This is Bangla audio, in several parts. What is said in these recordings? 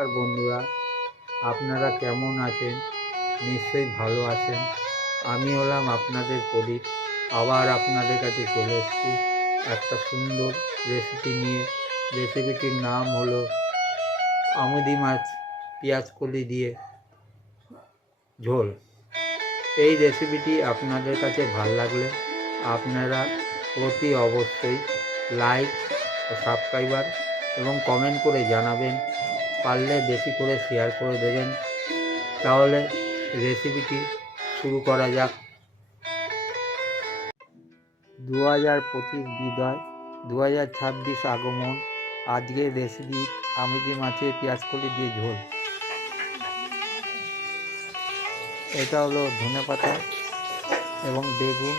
নমস্কার বন্ধুরা, আপনারা কেমন আছেন? নিশ্চয়ই ভালো আছেন। আমি হলাম আপনাদের প্রদীপ। আবার আপনাদের কাছে চলে এসেছি একটা সুন্দর রেসিপি নিয়ে। রেসিপিটির নাম হলো আমুদি মাছ পেঁয়াজকলি দিয়ে ঝোল। এই রেসিপিটি আপনাদের কাছে ভালো লাগলে আপনারা অতি অবশ্যই লাইক ও সাবস্ক্রাইবার এবং কমেন্ট করে জানাবেন। পারলে বেশি করে শেয়ার করে দেবেন। তাহলে রেসিপিটি শুরু করা যাক। 2025 বিদায়, 2026 আগমন। আজকের রেসিপি আমুদি মাছের পেঁয়াজকলি দিয়ে ঝোল। এটা হলো ধনেপাতা এবং বেগুন,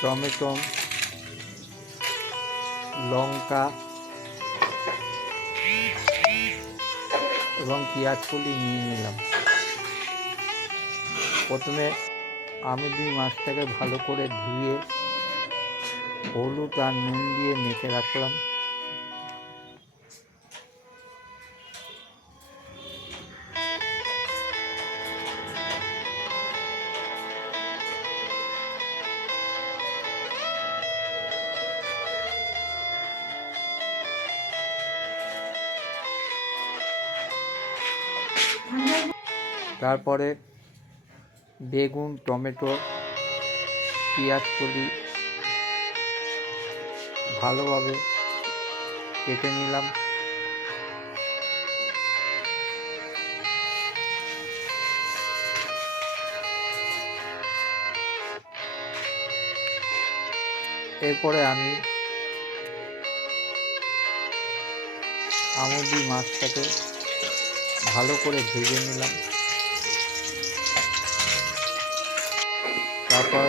টমেটো, লঙ্কা এবং পেঁয়াজকলি নিয়ে নিলাম। প্রথমে আমুদি মাছটাকে ভালো করে ধুয়ে হলুদ আর নুন দিয়ে মেখে রাখলাম। তারপরে বেগুন, টমেটো, পেঁয়াজকলি ভালোভাবে কেটে নিলাম। এরপরে আমি আমুদি মাছটাকে ভালো করে ভেজে নিলাম। তারপর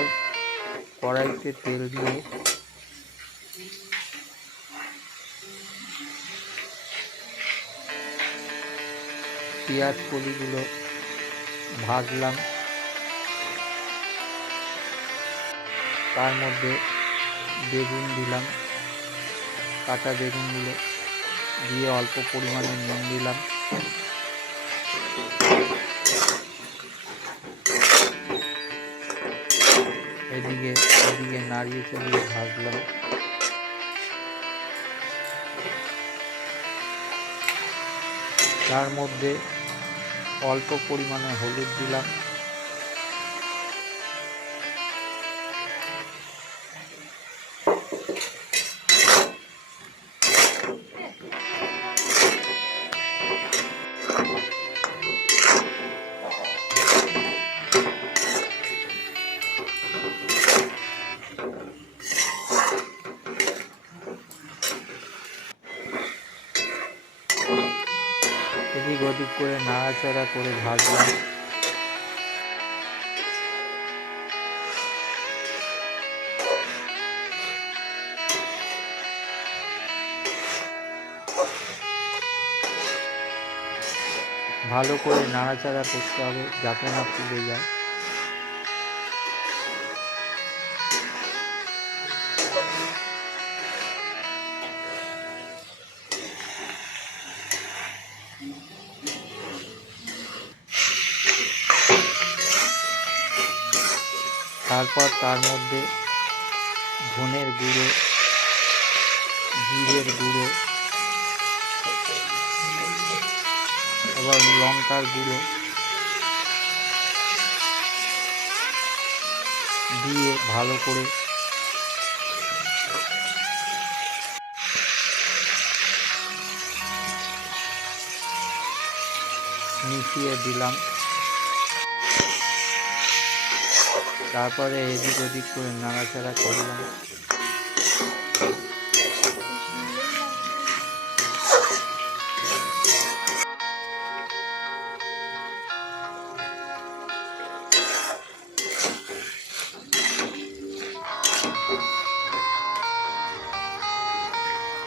কড়াইতে তেল দিয়ে পেঁয়াজকলিগুলো ভাজলাম। তার মধ্যে বেগুন দিলাম, কাটা বেগুনগুলো দিয়ে অল্প পরিমাণে নুন দিলাম। এদিকে নাড়িয়ে চাড়িয়ে ভাজলাম। তার মধ্যে অল্প পরিমাণে হলুদ দিলাম। এদিক ওদিক করে নাড়াচাড়া করে ভাজলাম। ভালো করে নাড়াচাড়া করতে হবে যাতে না পুড়ে যায়। তারপর তার মধ্যে ধনের গুঁড়ো, জিরের গুঁড়ো, আবার লঙ্কার গুঁড়ো দিয়ে ভালো করে মিশিয়ে দিলাম। তারপরে এদিক ওদিক করে নাড়াচাড়া করলাম।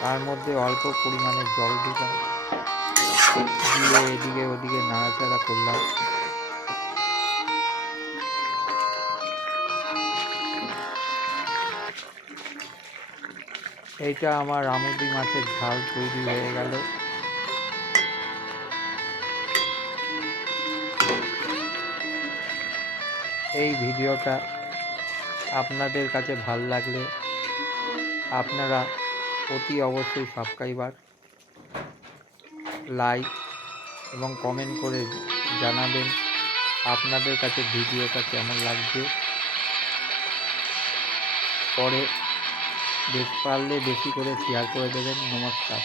তার মধ্যে অল্প পরিমাণে জল দিলাম, দিয়ে এদিকে ওদিকে নাড়াচাড়া করলাম। এইটা আমার আমুদি মাছের ঝাল তৈরি হয়ে গেল। এই ভিডিওটা আপনাদের কাছে ভাল লাগলে আপনারা অতি অবশ্যই সাবস্ক্রাইবার, লাইক এবং কমেন্ট করে জানাবেন আপনাদের কাছে ভিডিওটা কেমন লাগছে। পরে পারলে বেশি করে শেয়ার করে দেবেন। নমস্কার।